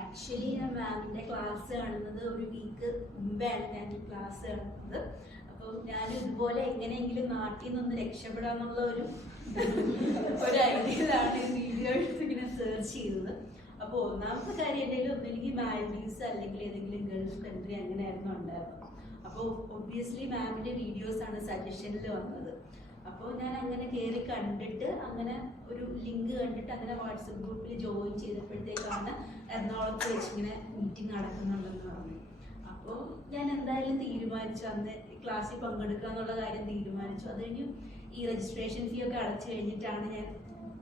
Actually ഞാൻ മാമിന്റെ class കാണുന്നത് ഒരു വീക്ക് മുമ്പാണ് ഞാൻ ക്ലാസ് കാണുന്നത്. അപ്പോൾ ഞാൻ ഇതുപോലെ എങ്ങനെയെങ്കിലും നാട്ടിൽ നിന്നൊന്ന് രക്ഷപ്പെടാമെന്നുള്ള ഒരു ഐഡിയയിലാണ് ഈ വീഡിയോ ഇങ്ങനെ സെർച്ച് ചെയ്തത് അപ്പോൾ ഒന്നാമത്തെ കാര്യം എന്തെങ്കിലും കയ്യിൽ ഒന്നില്ലെങ്കിൽ മാൽഡീവ്സ് അല്ലെങ്കിൽ ഏതെങ്കിലും ഗൾഫ് കൺട്രി അങ്ങനെയായിരുന്നു ഉണ്ടായിരുന്നത്. അപ്പോൾ ഒബ്വിയസ്ലി മാമിന്റെ വീഡിയോസ് ആണ് സജഷനിൽ വന്നത്. അപ്പോൾ ഞാൻ അങ്ങനെ കേറി കണ്ടിട്ട് അങ്ങനെ ഒരു ലിങ്ക് കണ്ടിട്ട് അങ്ങനെ വാട്സപ്പ് ഗ്രൂപ്പിൽ ജോയിൻ ചെയ്തപ്പോഴത്തേക്കാണ് എറണാകുളത്ത് വെച്ച് ഇങ്ങനെ മീറ്റിംഗ് നടക്കുന്നുണ്ടെന്ന് പറഞ്ഞു. അപ്പോൾ ഞാൻ എന്തായാലും തീരുമാനിച്ചു. അന്ന് ക്ലാസ്സിൽ പങ്കെടുക്കുക എന്നുള്ള കാര്യം തീരുമാനിച്ചു. അത് കഴിഞ്ഞ് ഈ രജിസ്ട്രേഷൻ ഫീ ഒക്കെ അടച്ചു കഴിഞ്ഞിട്ടാണ് ഞാൻ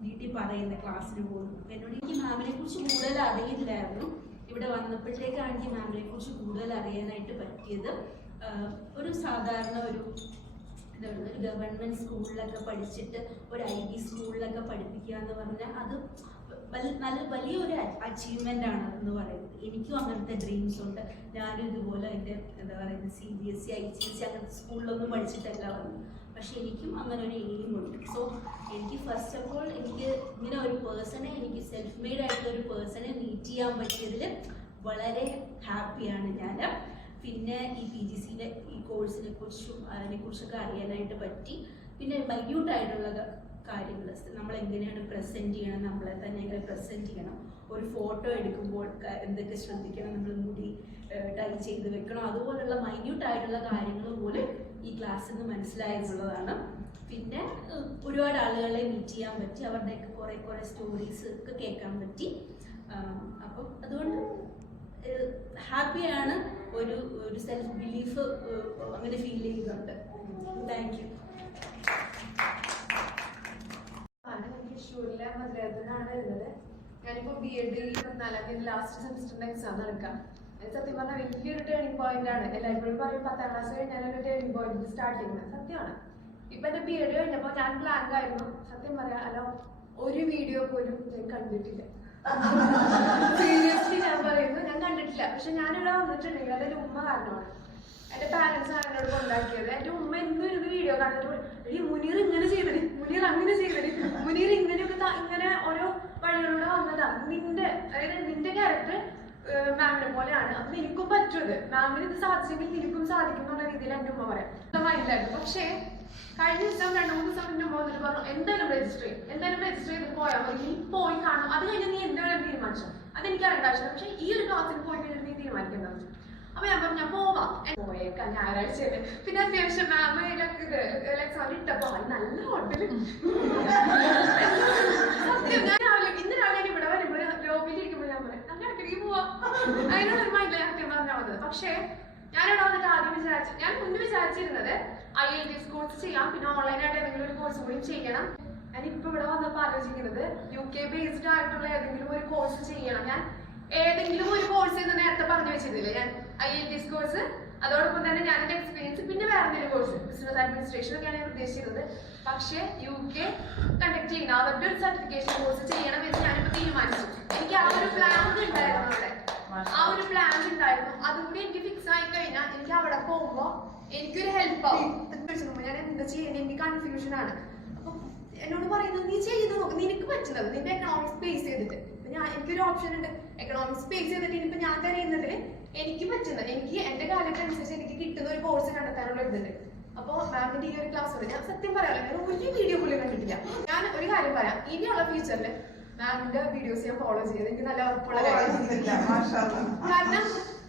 വീട്ടിൽ പറയുന്നത് ക്ലാസ്സിന് പോകുന്നത്. അപ്പം എന്നോട് എനിക്ക് മാമിനെ കുറിച്ച് കൂടുതൽ അറിയില്ലായിരുന്നു. ഇവിടെ വന്നപ്പോഴത്തേക്കാണ് എനിക്ക് മാമിനെ കുറിച്ച് കൂടുതൽ അറിയാനായിട്ട് പറ്റിയത്. ഒരു സാധാരണ ഒരു ഒരു ഗവൺമെന്റ് സ്കൂളിലൊക്കെ പഠിച്ചിട്ട് ഒരു ഐ ടി സ്കൂളിലൊക്കെ പഠിപ്പിക്കുക എന്ന് പറഞ്ഞാൽ അത് നല്ല വലിയൊരു അച്ചീവ്മെന്റ് ആണ് എന്ന് പറയുന്നത്. എനിക്കും അങ്ങനത്തെ ഡ്രീംസ് ഉണ്ട്. ഞാനും ഇതുപോലെ എന്റെ എന്താ പറയുന്നത് C B S C I C S C അങ്ങനത്തെ സ്കൂളിലൊന്നും പഠിച്ചിട്ടല്ല വന്നു പക്ഷെ എനിക്കും അങ്ങനെ ഒരു എയിം ഉണ്ട്. സോ എനിക്ക് ഫസ്റ്റ് ഓഫ് ഓൾ എനിക്ക് ഇങ്ങനെ ഒരു പേഴ്സണെ എനിക്ക് സെൽഫ് മെയ്ഡ് ആയിട്ടുള്ള ഒരു പേഴ്സണെ മീറ്റ് ചെയ്യാൻ പറ്റിയതിൽ വളരെ ഹാപ്പിയാണ് ഞാൻ പിന്നെ ഈ പി ജി സിയിലെ കോഴ്സിനെ കുറിച്ചും അതിനെ കുറിച്ചൊക്കെ അറിയാനായിട്ട് പറ്റി. പിന്നെ മൈന്യൂട്ട് ആയിട്ടുള്ള കാര്യങ്ങൾ നമ്മൾ എങ്ങനെയാണ് പ്രസന്റ് ചെയ്യണം നമ്മളെ തന്നെ എങ്ങനെ പ്രസന്റ് ചെയ്യണം. ഒരു ഫോട്ടോ എടുക്കുമ്പോൾ എന്തൊക്കെ ശ്രദ്ധിക്കണം നമ്മൾ മുടി ടൈ ചെയ്ത് വെക്കണം അതുപോലുള്ള മൈന്യൂട്ട് ആയിട്ടുള്ള കാര്യങ്ങൾ പോലും ഈ ക്ലാസ്സിൽ നിന്ന് മനസ്സിലായിട്ടുള്ളതാണ്. പിന്നെ ഒരുപാട് ആളുകളെ മീറ്റ് ചെയ്യാൻ പറ്റി അവരുടെയൊക്കെ കുറേ കുറേ സ്റ്റോറീസ് ഒക്കെ കേൾക്കാൻ പറ്റി. അപ്പം അതുകൊണ്ട് ഹാപ്പിയാണ് ഒരു ഒരു സെൽഫ് ബിലീഫ് അങ്ങനെ ഫീൽ ചെയ്യുന്നുണ്ട്. താങ്ക് യു തൃശ്ശൂരിലെ മധുരത്തിനാണ് വരുന്നത്. ഞാനിപ്പോ ബി എഡ് നാലാം ലാസ്റ്റ് സെമിസ്റ്ററിന്റെ എക്സാം നടക്കാം. സത്യം പറഞ്ഞാൽ വലിയൊരു ടേണിംഗ് പോയിന്റ് ആണ്. എല്ലായ്പ്പോഴും പറയും പത്താം ക്ലാസ് കഴിഞ്ഞാൽ ഒരു ടേണിംഗ് പോയിന്റ് സ്റ്റാർട്ട് ചെയ്യുന്നത്. സത്യമാണ്. ഇപ്പൊ എന്റെ ബി എഡ് കഴിഞ്ഞപ്പോ ഞാൻ ബ്ലാങ്ക് ആയിരുന്നു. സത്യം പറയാ അല്ല ഒരു വീഡിയോ പോലും ഞാൻ കണ്ടിട്ടില്ല. സീരിയസ്ലി ഞാൻ പറയുന്നു ഞാൻ കണ്ടിട്ടില്ല. പക്ഷെ ഞാനിവിടെ വന്നിട്ടുണ്ടെങ്കിൽ അതൊരു ഉമ്മ കാരണമാണ് എന്റെ പാരന്റ്സ് ആണ് എന്നോട് കൊണ്ടാക്കിയത്. എന്റെ ഉമ്മ എന്നും ഇരുന്ന് വീഡിയോ കണ്ടിട്ട് എടീ മുനീർ ഇങ്ങനെ ചെയ്തടി മുനീർ അങ്ങനെ ചെയ്തടി മുനീർ ഇങ്ങനെയൊക്കെ ഇങ്ങനെ ഓരോ വഴികളിലൂടെ വന്നതാ. നിന്റെ അതായത് നിന്റെ ക്യാരക്ടർ മാമിനെ പോലെയാണ്. അപ്പൊ നിനക്കും പറ്റുന്നത് മാമിന് ഇത് സാധിച്ചെങ്കിൽ എനിക്കും സാധിക്കും എന്നുള്ള രീതിയിൽ എന്റെ ഉമ്മ പറയാം. മൈൻഡായിരുന്നു പക്ഷേ കഴിഞ്ഞ ദിവസം രണ്ടു മൂന്ന് ദിവസം മുന്നേ പോന്നിട്ട് പറഞ്ഞു എന്തായാലും രജിസ്റ്റർ ചെയ്യും എന്തായാലും രജിസ്റ്റർ ചെയ്ത് പോയാൽ മതി നീ പോയി കാണും അത് കഴിഞ്ഞ് നീ എന്തായാലും തീരുമാനിച്ചു? അതെനിക്ക് അറിയേണ്ട ആവശ്യം പക്ഷെ ഈ ഒരു ക്ലാസ്സിൽ പോയി കഴിഞ്ഞാൽ നീ തീരുമാനിക്കുന്നത് അപ്പൊ ഞാൻ പറഞ്ഞു പോവാം. പോയേക്കാം ഞായറാഴ്ച പിന്നെ അത്യാവശ്യം മാം എക്സാം ഇട്ടപ്പോ നല്ല ഹോട്ടൽ സത്യം ഞാൻ രാവിലെ ഇന്ന് രാവിലെ ഇവിടെ വരുമ്പോ ലോബിയിൽ ഇരിക്കുമ്പോൾ ഞാൻ പറയാം അങ്ങനെ ഇടയ്ക്ക് പോവാം. അതിനുള്ള ഒരു മൈൻഡിൽ പറഞ്ഞാൽ പക്ഷേ ഞാനിവിടെ വന്നിട്ട് ആദ്യം വിചാരിച്ചു ഞാൻ മുന്നേ വിചാരിച്ചിരുന്നത് I L T S course ചെയ്യാം. പിന്നെ ഓൺലൈനായിട്ട് ഏതെങ്കിലും ഒരു കോഴ്സ് കൂടി ചെയ്യണം. ഇപ്പൊ ഇവിടെ വന്നപ്പോൾ ആലോചിക്കുന്നത് യു കെ ബേസ്ഡ് ആയിട്ടുള്ള ഏതെങ്കിലും ഒരു കോഴ്സ് ചെയ്യണം. ഞാൻ ഏതെങ്കിലും ഒരു കോഴ്സ് എന്ന് നേരത്തെ പറഞ്ഞു വെച്ചിരുന്നില്ല? ഞാൻ ഐ എൽ ടി കോഴ്സ് അതോടൊപ്പം തന്നെ ഞാൻ എന്റെ എക്സ്പീരിയൻസ് പിന്നെ വേറെ ഒരു കോഴ്സ് ബിസിനസ് അഡ്മിനിസ്ട്രേഷൻ ഒക്കെയാണ് ഞാൻ ഉദ്ദേശിച്ചിരുന്നത്. പക്ഷേ യു കെ കണ്ടക്ട് ചെയ്യുന്ന അവരുടെ ഒരു സർട്ടിഫിക്കേഷൻ കോഴ്സ് ചെയ്യണം എന്ന് ഞാനിപ്പോ തീരുമാനിച്ചു. എനിക്ക് ആ ഒരു പ്ലാൻ ഉണ്ടായിരുന്നു അവിടെ ആ ഒരു പ്ലാൻ ഉണ്ടായിരുന്നു അതും കൂടി എനിക്ക് ഫിക്സ് ആയി കഴിഞ്ഞാൽ എനിക്ക് അവിടെ പോകുമ്പോ എനിക്കൊരു ഹെൽപ്പ് ആവും. ഞാൻ എന്താ ചെയ്യണേ? എനിക്ക് കൺഫ്യൂഷൻ ആണ്. അപ്പൊ എന്നോട് പറയുന്നത് നീ ചെയ്ത് നോക്ക്. നിനക്ക് പറ്റുന്നത്. നിന്റെ എക്കണോമിക്സ് ബേസ് ചെയ്തിട്ട്. ഇപ്പൊ ഞാൻ എനിക്കൊരു ഓപ്ഷൻ ഉണ്ട്. എക്കണോമിക്സ് ബേസ് ചെയ്തിട്ട് ഇനിയിപ്പോ ഞാൻ തിരയുന്നതിൽ എനിക്ക് പറ്റുന്ന എനിക്ക് എന്റെ കാലത്തിനനുസരിച്ച് എനിക്ക് കിട്ടുന്ന ഒരു കോഴ്സ് കണ്ടെത്താനുള്ള ഇതുണ്ട്. അപ്പോൾ മാമിന്റെ ഈ ഒരു ക്ലാസ് ഞാൻ സത്യം പറയാം ഞാൻ ഒരു വീഡിയോ പോലും കണ്ടിട്ടില്ല. ഞാൻ ഒരു കാര്യം പറയാം. ഇനിയുള്ള ഫ്യൂച്ചറിൽ മാമിന്റെ വീഡിയോസ് ഞാൻ ഫോളോ ചെയ്ത് എനിക്ക് നല്ല ഉറപ്പുള്ള കാരണം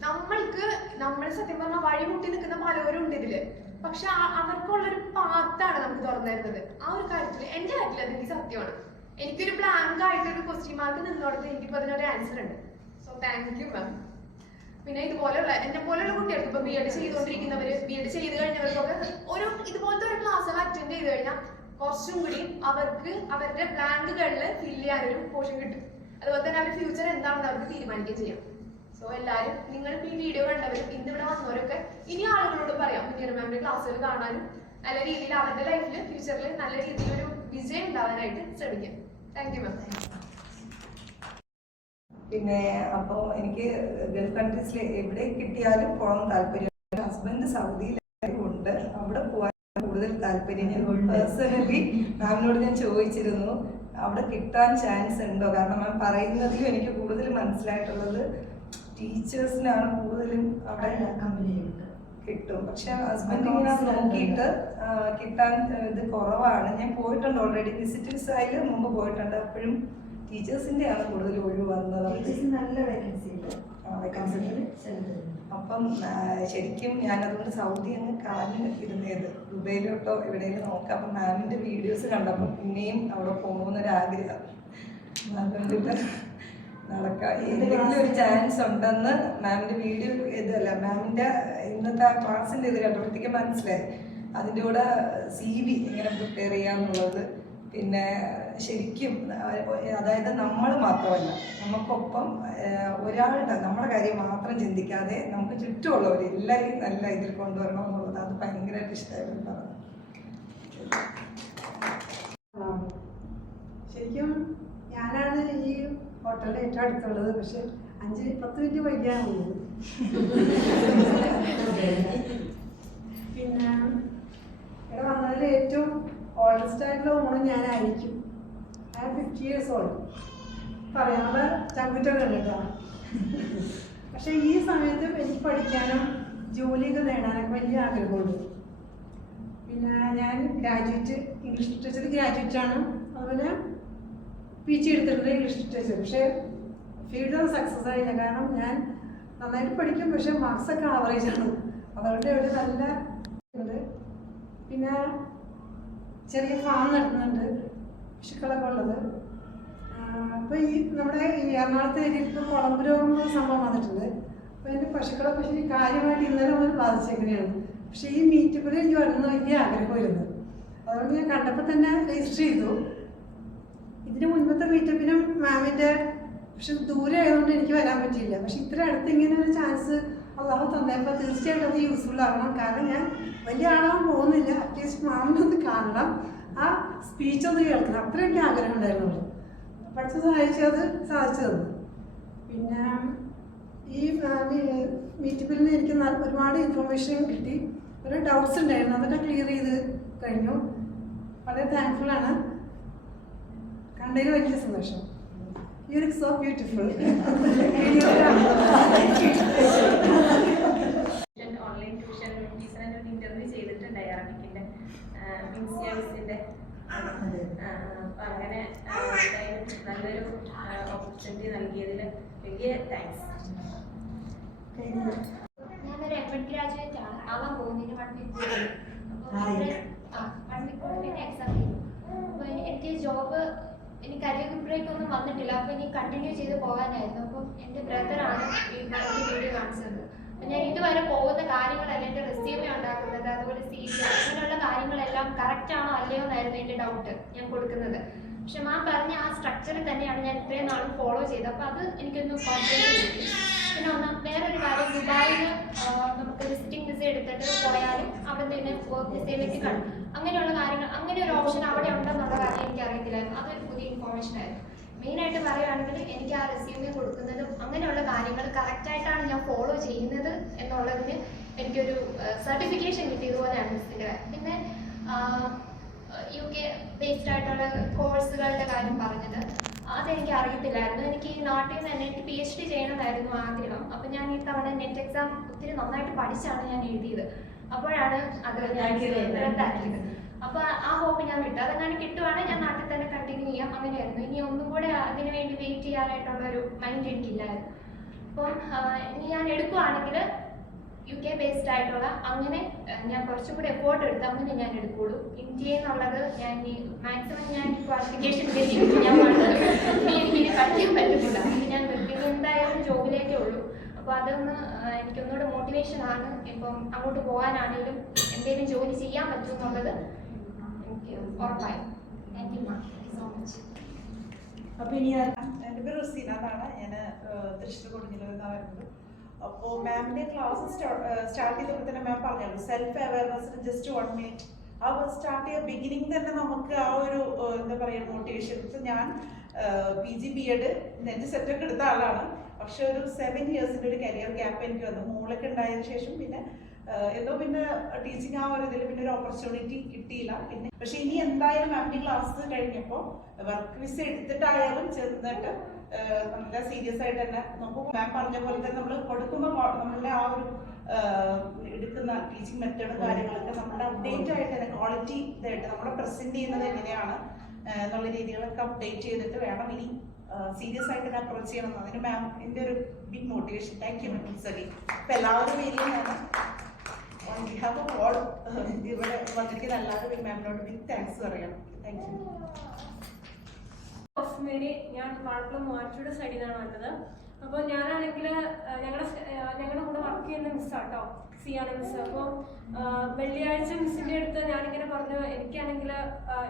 നമ്മൾക്ക് നമ്മൾ സത്യം പറഞ്ഞാൽ വഴിമുട്ടി നിൽക്കുന്ന പലവരും ഉണ്ട് ഇതിൽ. പക്ഷെ അവർക്കുള്ളൊരു പാത്താണ് നമുക്ക് തുറന്നു തരുന്നത്. ആ ഒരു കാര്യത്തിൽ എന്റെ കാര്യത്തിൽ അതെനിക്ക് സത്യമാണ്. എനിക്കൊരു ബ്ലാങ്ക് ആയിട്ട് ഒരു ക്വസ്റ്റ്യൻ മാർക്ക് നിന്നോടത്ത് എനിക്ക് അതിനൊരു ആൻസർ ഉണ്ട്. സോ താങ്ക് യു മാം പിന്നെ ഇതുപോലെയുള്ള എന്നെ പോലെയുള്ള കുട്ടികൾക്ക് ഇപ്പൊ ബി എഡ് ചെയ്തുകൊണ്ടിരിക്കുന്നവര് ബി എഡ് ചെയ്ത് കഴിഞ്ഞവർക്കൊക്കെ ഒരു ഇതുപോലത്തെ ഒരു ക്ലാസ്സുകൾ അറ്റൻഡ് ചെയ്ത് കഴിഞ്ഞാൽ കുറച്ചും കൂടി അവർക്ക് അവരുടെ ബ്ലാങ്കുകളിൽ ഫില്ല് ചെയ്യാനൊരു പോഷൻ കിട്ടും. അതുപോലെ തന്നെ അവരുടെ ഫ്യൂച്ചർ എന്താണെന്ന് അവർക്ക് തീരുമാനിക്കുകയും ചെയ്യാം. സോ എല്ലാവരും നിങ്ങൾ ഈ വീഡിയോ കണ്ടവരും ഇന്ന് ഇവിടെ വന്നവരൊക്കെ ഇനി ആളുകളോട് പറയാം മുന്നേറ മാമിന്റെ ക്ലാസ്സുകൾ കാണാനും നല്ല രീതിയിൽ അവരുടെ ലൈഫിൽ ഫ്യൂച്ചറിൽ നല്ല രീതിയിൽ ഒരു വിജയം ഉണ്ടാവാനായിട്ട് ശ്രമിക്കാം. താങ്ക് യു മാം പിന്നെ അപ്പോൾ എനിക്ക് ഗൾഫ് കൺട്രീസിൽ എവിടെ കിട്ടിയാലും പോകാൻ താല്പര്യം. ഹസ്ബൻഡ് സൗദിയിലുണ്ട് അവിടെ പോകാൻ കൂടുതൽ താല്പര്യം. ഞാൻ പേഴ്സണലി മാമിനോട് ഞാൻ ചോദിച്ചിരുന്നു അവിടെ കിട്ടാൻ ചാൻസ് ഉണ്ടോ? കാരണം മാം പറയുന്നതിലും എനിക്ക് കൂടുതൽ മനസ്സിലായിട്ടുള്ളത് ടീച്ചേഴ്സിനാണ് കൂടുതലും അവിടെ കമ്പനിയിലുണ്ട് കിട്ടും. പക്ഷെ ഹസ്ബൻഡ് ഇങ്ങനെ നോക്കിയിട്ട് കിട്ടാൻ ഇത് കുറവാണ്. ഞാൻ പോയിട്ടുണ്ട് ഓൾറെഡി വിസിറ്റേഴ്സ് ആയാലും മുമ്പ് പോയിട്ടുണ്ട്. അപ്പോഴും ടീച്ചേഴ്സിന്റെ ആണ് കൂടുതൽ ഒഴിവ് വന്നത്. നല്ല വേക്കൻസി ഉണ്ട്. അപ്പം ശരിക്കും ഞാനതുകൊണ്ട് സൗദി അങ്ങ് കളഞ്ഞ് ഇരുന്നത്. ദുബൈയിലോട്ടോ എവിടെയെങ്കിലും നോക്കാം. അപ്പം മാമിന്റെ വീഡിയോസ് കണ്ടപ്പോൾ പിന്നെയും അവിടെ പോകണമെന്നൊരാഗ്രഹം അതുകൊണ്ടിട്ട് നടക്കാം. എന്തെങ്കിലും ഒരു ചാൻസ് ഉണ്ടെന്ന് മാമിന്റെ വീഡിയോ ഇതല്ല മാമിന്റെ ഇന്നത്തെ ആ ക്ലാസ്സിന്റെ ഇത് കണ്ടപ്പോഴത്തേക്ക് മനസ്സിലായി. അതിന്റെ കൂടെ സി വി എങ്ങനെ പ്രിപ്പയർ ചെയ്യാന്നുള്ളത് പിന്നെ ശരിക്കും അതായത് നമ്മൾ മാത്രമല്ല നമുക്കൊപ്പം ഒരാളുടെ നമ്മുടെ കാര്യം മാത്രം ചിന്തിക്കാതെ നമുക്ക് ചുറ്റുമുള്ളവർ എല്ലാവരെയും നല്ല ഇതിൽ കൊണ്ടുവരണം എന്നുള്ളത് അത് ഭയങ്കരമായിട്ട് ഇഷ്ടമായിരുന്നു പറഞ്ഞു. ശരിക്കും ഞാനാണ് ഈ ഹോട്ടലിൽ ഏറ്റവും അടുത്തുള്ളത്. പക്ഷെ അഞ്ച് പത്ത് മിനിറ്റ് വൈകിയാണ് പിന്നെ ഇവിടെ വന്നതിൽ ഏറ്റവും ഓൾഡസ്റ്റ് ആയിട്ടുള്ള ഓണം ഞാനായിരിക്കും. I am fifty years old പറയാനുള്ള ചങ്കുറ്റൊക്കെ കേട്ടോ പക്ഷെ ഈ സമയത്ത് എനിക്ക് പഠിക്കാനും ജോലിയൊക്കെ നേടാനൊക്കെ വലിയ ആഗ്രഹമുണ്ട്. പിന്നെ ഞാൻ ഗ്രാജുവേറ്റ് ഇംഗ്ലീഷ് ലിറ്ററേച്ചർ ഗ്രാജുവേറ്റ് ആണ്. അതുപോലെ പി ജി എടുത്തിട്ടുണ്ട് ഇംഗ്ലീഷ് ലിറ്ററേച്ചർ പക്ഷേ ഫീൽഡ് സക്സസ് ആയില്ല. കാരണം ഞാൻ നന്നായിട്ട് പഠിക്കും. പക്ഷേ മാർക്സ് ഒക്കെ ആവറേജ് ആണ്. അതുകൊണ്ട് ഒരു നല്ല ഉണ്ട് പിന്നെ ചെറിയ ഫാം നടത്തുന്നുണ്ട് പശുക്കളൊക്കെ ഉള്ളത്. അപ്പോൾ ഈ നമ്മുടെ ഈ എറണാകുളത്തെ ഏരിയയിൽ ഇപ്പോൾ കുളമ്പ് രോഗം സംഭവം വന്നിട്ടുണ്ട്. അപ്പോൾ എന്റെ പശുക്കളെ പക്ഷേ കാര്യമായിട്ട് ഇന്നലെ മുതൽ ബാധിച്ചേക്കുന്നതാണ് പക്ഷേ ഈ മീറ്റ് പോലെ എനിക്ക് വരണമെന്ന് വലിയ ആഗ്രഹമായിരുന്നു അതുകൊണ്ട് ഞാൻ കണ്ടപ്പോൾ തന്നെ രജിസ്റ്റർ ചെയ്തു. ഇതിന് മുൻപത്തെ മീറ്റപ്പിനും മാമിന്റെ പക്ഷെ ദൂരെ ആയതുകൊണ്ട് എനിക്ക് വരാൻ പറ്റിയില്ല. പക്ഷെ ഇത്ര അടുത്ത് ഇങ്ങനെ ഒരു ചാൻസ് അള്ളാഹു തന്നപ്പോൾ തീർച്ചയായിട്ടും അത് യൂസ്ഫുൾ ആകണം കാരണം ഞാൻ വലിയ ആളാവാൻ പോകുന്നില്ല. അറ്റ്ലീസ്റ്റ് മാമിനൊന്ന് കാണണം. ആ സ്പീച്ച് ഒന്ന് കേൾക്കണം. അത്ര എനിക്ക് ആഗ്രഹം ഉണ്ടായിരുന്നുള്ളൂ. പഠിച്ച സഹായിച്ചു അത് സാധിച്ചു തന്നു. പിന്നെ ഈ മീറ്റപ്പിൽ നിന്ന് എനിക്ക് ഒരുപാട് ഇൻഫർമേഷൻ കിട്ടി. ഒരു ഡൗട്ട്സ് ഉണ്ടായിരുന്നു. അതൊക്കെ ക്ലിയർ ചെയ്ത് കഴിഞ്ഞു. വളരെ താങ്ക്ഫുൾ ആണ്. കണ്ടതിൽ വലിയ സന്തോഷം. You look so beautiful online tuition ടീച്ചറെ ഞാൻ ഇന്റർവ്യൂ ചെയ്തിട്ടുണ്ടായി അറബിക്കിന്റെ മിൻസിയൻസിന്റെ അപ്പൊ അങ്ങനെ ആ, എന്തായാലും നല്ലൊരു ഓപ്പർച്യൂണിറ്റി നൽകിയതിൽ വലിയ താങ്ക്സ് ഞാനൊരു എം എഡ് ഗ്രാജുവേറ്റ് ആണ്. ആവാൻ പോകുന്നതിന് വൺ വീക്ക്. വൺ എക്സാം എനിക്ക് ജോബ് എനിക്ക് കരിയർ ബ്രേക്ക് ഒന്നും വന്നിട്ടില്ല. അപ്പോൾ ഇനി കണ്ടിന്യൂ ചെയ്ത് പോകാനായിരുന്നു. അപ്പം എന്റെ ബ്രദറാണ് ഈ വീഡിയോ കാണിച്ചത്. ഞാൻ ഇതുവരെ പോകുന്ന കാര്യങ്ങളല്ല എന്റെ റെസ്യൂമെ ഉണ്ടാക്കുന്നത്. അതുപോലെ സി അങ്ങനെയുള്ള കാര്യങ്ങളെല്ലാം കറക്റ്റ് ആണോ അല്ലയോ എന്നായിരുന്നു എന്റെ ഡൗട്ട് ഞാൻ കൊടുക്കുന്നത്. പക്ഷെ മാം പറഞ്ഞ ആ സ്ട്രക്ചറിൽ തന്നെയാണ് ഞാൻ ഇത്രയും നാളും ഫോളോ ചെയ്തത്. അപ്പോൾ അത് എനിക്കൊന്ന് കോൺഫിഡൻസ് പിന്നെ ഒന്നാം വേറൊരു കാര്യം. ദുബായിൽ നമുക്ക് വിസിറ്റിംഗ് വിസ എടുത്തിട്ട് പോയാലും അവിടെ തന്നെ വർക്ക് വിസയിലേക്ക് കാണും അങ്ങനെയുള്ള കാര്യങ്ങൾ അങ്ങനെ ഒരു ഓപ്ഷൻ അവിടെ ഉണ്ടെന്നുള്ള കാര്യം എനിക്ക് അറിയത്തില്ലായിരുന്നു. അതൊരു പുതിയ ഇൻഫോർമേഷൻ ആയിരുന്നു. മെയിനായിട്ട് പറയുകയാണെങ്കിൽ എനിക്ക് ആ റെസ്യൂമെ കൊടുക്കുന്നതും അങ്ങനെയുള്ള കാര്യങ്ങൾ കറക്റ്റായിട്ടാണ് ഞാൻ ഫോളോ ചെയ്യുന്നത് എന്നുള്ളതിന് എനിക്കൊരു സർട്ടിഫിക്കേഷൻ കിട്ടിയതുപോലെയാണ് മിസ്സിന്റെ കാര്യം. പിന്നെ യു കെ ബേസ്ഡ് ആയിട്ടുള്ള കോഴ്സുകളുടെ കാര്യം പറഞ്ഞത് അതെനിക്ക് അറിയത്തില്ലായിരുന്നു. എനിക്ക് നാട്ടിൽ നിന്ന് തന്നെ എനിക്ക് പി എച്ച് ഡി ചെയ്യണമായിരുന്നു ആഗ്രഹം. അപ്പം ഞാൻ ഈ തവണ നെറ്റ് എക്സാം ഒത്തിരി നന്നായിട്ട് പഠിച്ചാണ് ഞാൻ എഴുതിയത്. അപ്പോഴാണ് അത് അപ്പോൾ ആ ഹോപ്പ് ഞാൻ വിട്ടു. അതങ്ങനെ കിട്ടുവാണെങ്കിൽ ഞാൻ നാട്ടിൽ തന്നെ കണ്ടിന്യൂ ചെയ്യാം. അങ്ങനെയായിരുന്നു. ഇനി ഒന്നും കൂടെ അതിനു വേണ്ടി വെയിറ്റ് ചെയ്യാനായിട്ടുള്ള ഒരു മൈൻഡ് എനിക്കില്ലായിരുന്നു. അപ്പം ഇനി ഞാൻ എടുക്കുവാണെങ്കിൽ യു കെ ബേസ്ഡ് ആയിട്ടുള്ള അങ്ങനെ ഞാൻ കുറച്ചും കൂടി എഫോർട്ട് എടുത്ത് അങ്ങനെ ഞാൻ എടുക്കുള്ളൂ. ഇന്ത്യ എന്നുള്ളത് ഞാൻ മാക്സിമം ഞാൻ ക്വാളിഫിക്കേഷൻ ഞാൻ എനിക്കിനി പഠിക്കാൻ പറ്റുന്നില്ല ഞാൻ പിന്നെ എന്തായാലും ജോബിലേക്കേ ഉള്ളൂ. അപ്പോൾ അതൊന്ന് എനിക്കൊന്നുകൂടെ മോട്ടിവേഷൻ ആണ്. ഇപ്പം അങ്ങോട്ട് പോകാനാണെങ്കിലും എന്തെങ്കിലും ജോലി ചെയ്യാൻ പറ്റും എന്നുള്ളത് എനിക്ക് ഉറപ്പായി. താങ്ക് യു സോ മച്ച് അപ്പൊ ഇനി എന്റെ പേര് റസീന എന്നാണ്. ഞാൻ തൃശ്ശൂർ കൊടുങ്ങല്ലൂരിൽ നിന്നാണ് വരുന്നത്. അപ്പോൾ മാമിന്റെ ക്ലാസ് സ്റ്റാർട്ട് ചെയ്തപ്പോൾ തന്നെ മാം പറഞ്ഞല്ലോ സെൽഫ് അവയർനെസ്സിന് ജസ്റ്റ് വൺ മിനിറ്റ് ആ സ്റ്റാർട്ട് ചെയ്ത ബിഗിനിങ് തന്നെ നമുക്ക് ആ ഒരു എന്താ പറയുക മോട്ടിവേഷൻ ഞാൻ P G B Ed net സെറ്റൊക്കെ എടുത്ത ആളാണ്. പക്ഷെ ഒരു സെവൻ ഇയേഴ്സിന്റെ ഒരു കരിയർ ഗ്യാപ്പ് എനിക്ക് വന്നു. മോളൊക്കെ ഉണ്ടായതിനു ശേഷം പിന്നെ എന്തോ പിന്നെ ടീച്ചിങ് ആ ഒരു ഇതിൽ പിന്നെ ഒരു ഓപ്പർച്യൂണിറ്റി കിട്ടിയില്ല. പിന്നെ പക്ഷെ ഇനി എന്തായാലും മാമിന്റെ ക്ലാസ് കഴിഞ്ഞപ്പോൾ വർക്ക് വിസ എടുത്തിട്ടായാലും ചെന്നിട്ട് നല്ല സീരിയസ് ആയിട്ട് തന്നെ നമുക്ക് മാം പറഞ്ഞ പോലെ തന്നെ നമ്മൾ കൊടുക്കുമ്പോൾ നമ്മളുടെ ആ ഒരു എടുക്കുന്ന ടീച്ചിങ് മെത്തേഡും കാര്യങ്ങളൊക്കെ നമ്മുടെ അപ്ഡേറ്റ് ആയിട്ട് തന്നെ ക്വാളിറ്റി ഇതായിട്ട് നമ്മളെ പ്രസന്റ് ചെയ്യുന്നത് എങ്ങനെയാണ് എന്നുള്ള രീതികളൊക്കെ അപ്ഡേറ്റ് ചെയ്തിട്ട് വേണം ഇനി സീരിയസ് ആയിട്ട് ഞാൻ അപ്രോച്ച് ചെയ്യണം. അതിന് മാം എന്റെ ഒരു big motivation thank you ma'am സെറി അപ്പൊ എല്ലാവരും ഏരിയയാണ് ഇവിടെ വന്നിരിക്കുന്ന എല്ലാവരും മാമിനോട് ബിഗ് താങ്ക്സ് പറയണം. താങ്ക് യു ഞാൻ വാഴക്കുളം മാറ്റിയുടെ സൈഡിൽ നിന്നാണ് വന്നത്. അപ്പോൾ ഞാനാണെങ്കിൽ ഞങ്ങളുടെ ഞങ്ങളുടെ കൂടെ വർക്ക് ചെയ്യുന്ന മിസ്സാട്ടോ സിയാന മിസ് അപ്പോൾ വെള്ളിയാഴ്ച മിസ്സിന്റെ അടുത്ത് ഞാനിങ്ങനെ പറഞ്ഞു എനിക്കാണെങ്കിൽ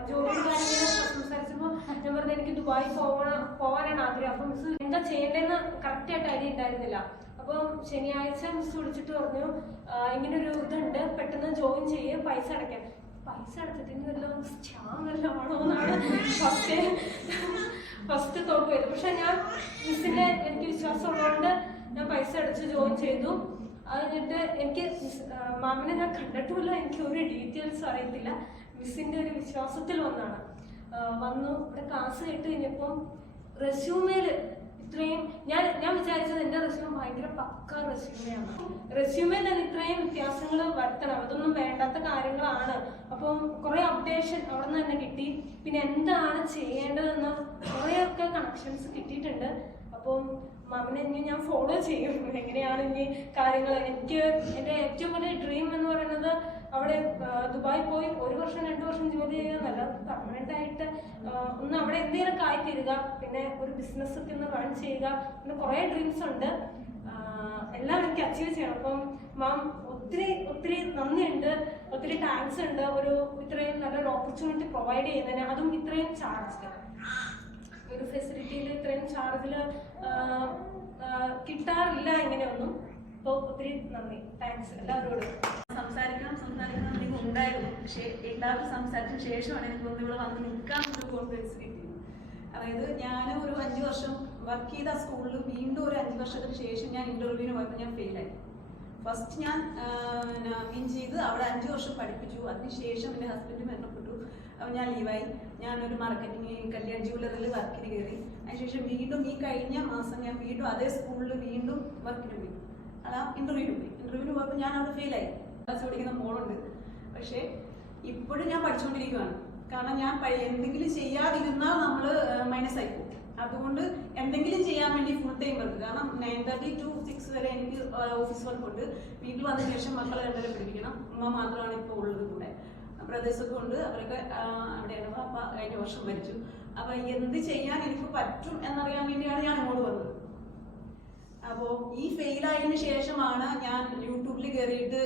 ജോലി കാര്യങ്ങൾ സംസാരിച്ചപ്പോൾ ഞാൻ പറഞ്ഞു എനിക്ക് ദുബായി പോകണം പോകാനാണ് ആഗ്രഹം. അപ്പോൾ മിസ് എന്താ ചെയ്യേണ്ടതെന്ന് കറക്റ്റായിട്ട് ഐഡിയ ഉണ്ടായിരുന്നില്ല അപ്പം ശനിയാഴ്ച മിസ് വിളിച്ചിട്ട് പറഞ്ഞു ഇങ്ങനെ ഇങ്ങനൊരു ഇതുണ്ട് പെട്ടെന്ന് ജോയിൻ ചെയ്യുക പൈസ അടയ്ക്കാൻ. പൈസ അടച്ചിട്ട് വല്ലതും സ്റ്റാം വല്ലതും ആണോ എന്നാണ് ഫസ്റ്റ് ഫസ്റ്റ് തോട്ട് പോയത് പക്ഷെ ഞാൻ മിസ്സിന്റെ എനിക്ക് വിശ്വാസം ഉള്ളതുകൊണ്ട് ഞാൻ പൈസ അടച്ച് ജോയിൻ ചെയ്തു. അത് എനിക്ക് മാമിനെ ഞാൻ കണ്ടിട്ടുമില്ല. എനിക്ക് ഒരു ഡീറ്റെയിൽസ് അറിയത്തില്ല. മിസ്സിന്റെ ഒരു വിശ്വാസത്തിൽ വന്നാണ്. വന്നു. ഇവിടെ ക്ലാസ് കേട്ട് കഴിഞ്ഞപ്പം റെസ്യൂമേൽ ഇത്രയും ഞാൻ ഞാൻ വിചാരിച്ചത് എന്റെ റെസ്യൂമെ ഭയങ്കര പക്ക റെസ്യൂമെയാണ് റെസ്യൂമെ തന്നെ ഇത്രയും വ്യത്യാസങ്ങൾ വരുത്തണം. അതൊന്നും വേണ്ടാത്ത കാര്യങ്ങളാണ്. അപ്പം കുറെ അപ്ഡേഷൻ അവിടെ നിന്ന് തന്നെ കിട്ടി. പിന്നെ എന്താണ് ചെയ്യേണ്ടതെന്ന് കുറേയൊക്കെ കണക്ഷൻസ് കിട്ടിയിട്ടുണ്ട്. അപ്പം മാമിനെ ഇനി ഞാൻ ഫോളോ ചെയ്യും. എങ്ങനെയാണ് ഇനി കാര്യങ്ങൾ? എനിക്ക് എന്റെ ഏറ്റവും വലിയ ഡ്രീം എന്ന് പറയുന്നത് അവിടെ ദുബായി പോയി ഒരു വർഷം രണ്ട് വർഷം ജോലി ചെയ്യുന്നതല്ല പെർമനന്റ് ആയിട്ട് ഒന്ന് അവിടെ എന്തെങ്കിലും ആയി തീരുക പിന്നെ ഒരു ബിസിനസ് ഒക്കെ ഒന്ന് റൺ ചെയ്യുക പിന്നെ കുറേ ഡ്രീംസ് ഉണ്ട്. എല്ലാം എനിക്ക് അച്ചീവ് ചെയ്യണം. അപ്പം മാം ഒത്തിരി ഒത്തിരി നന്ദിയുണ്ട്. ഒത്തിരി താങ്ക്സ് ഉണ്ട്. ഒരു ഇത്രയും നല്ലൊരു ഓപ്പർച്യൂണിറ്റി പ്രൊവൈഡ് ചെയ്യുന്നതിന്. അതും ഇത്രയും ചാർജ് ഒരു ഫെസിലിറ്റിയിൽ ഇത്രയും ചാർജിൽ കിട്ടാറില്ല ഇങ്ങനെയൊന്നും അപ്പോൾ ഒത്തിരി നന്ദി. താങ്ക്സ് എല്ലാവരോടും. സംസാരിക്കണം സംസാരിക്കണം എനിക്ക് ഉണ്ടായിരുന്നു. പക്ഷേ എല്ലാവരും സംസാരിച്ച ശേഷമാണ് എനിക്ക് ഒന്ന് ഇവിടെ വന്ന് നിൽക്കാൻ ഒരു കോൺഫിഡൻസ് കിട്ടിയത്. അതായത് ഞാൻ ഒരു അഞ്ച് വർഷം വർക്ക് ചെയ്ത സ്കൂളിൽ വീണ്ടും ഒരു അഞ്ച് വർഷത്തിന് ശേഷം ഞാൻ ഇന്റർവ്യൂവിന് പോയപ്പോൾ ഞാൻ ഫെയിലായി ഫസ്റ്റ് ഞാൻ മീൻ ചെയ്ത് അവിടെ അഞ്ച് വർഷം പഠിപ്പിച്ചു. അതിനുശേഷം എന്റെ ഹസ്ബൻഡ് മരണപ്പെട്ടു. അപ്പോൾ ഞാൻ ലീവായി ഞാനൊരു മാർക്കറ്റിംഗ് കല്യാൺ ജുവലറിൽ വർക്കിന് കയറി. അതിനുശേഷം വീണ്ടും ഈ കഴിഞ്ഞ മാസം ഞാൻ വീണ്ടും അതേ സ്കൂളിൽ വീണ്ടും വർക്കിന് പോയി. അതാ ഇന്റർവ്യൂവിന് പോയി. ഇന്റർവ്യൂവിന് പോയപ്പോൾ ഞാൻ അവിടെ ഫെയിലായി ക്ലാസ് പഠിക്കുന്ന മോളുണ്ട്. പക്ഷേ ഇപ്പോഴും ഞാൻ പഠിച്ചുകൊണ്ടിരിക്കുകയാണ് കാരണം ഞാൻ എന്തെങ്കിലും ചെയ്യാതിരുന്നാൽ നമ്മൾ മൈനസ് ആയി പോകും. അതുകൊണ്ട് എന്തെങ്കിലും ചെയ്യാൻ വേണ്ടി ഫുൾ ടൈം വർക്ക് കാരണം നയൻ തേർട്ടി ടു സിക്സ് വരെ എനിക്ക് ഓഫീസ് വർക്ക് ഉണ്ട്. വീട്ടിൽ വന്ന ശേഷം മക്കളെ രണ്ടുപേരെ പഠിപ്പിക്കണം ഉമ്മ മാത്രമാണ് ഇപ്പോൾ ഉള്ളത് കൂടെ. ബ്രദേഴ്സൊക്കെ ഉണ്ട്. അവരൊക്കെ അവിടെയാണ്. അപ്പം കഴിഞ്ഞ വർഷം മരിച്ചു. അപ്പം എന്ത് ചെയ്യാൻ എനിക്ക് പറ്റും എന്നറിയാൻ വേണ്ടിയാണ് ഞാൻ ഇങ്ങോട്ട് വന്നത്. അപ്പോ ഈ ഫെയിൽ ആയതിനു ശേഷമാണ് ഞാൻ യൂട്യൂബിൽ കയറിയിട്ട്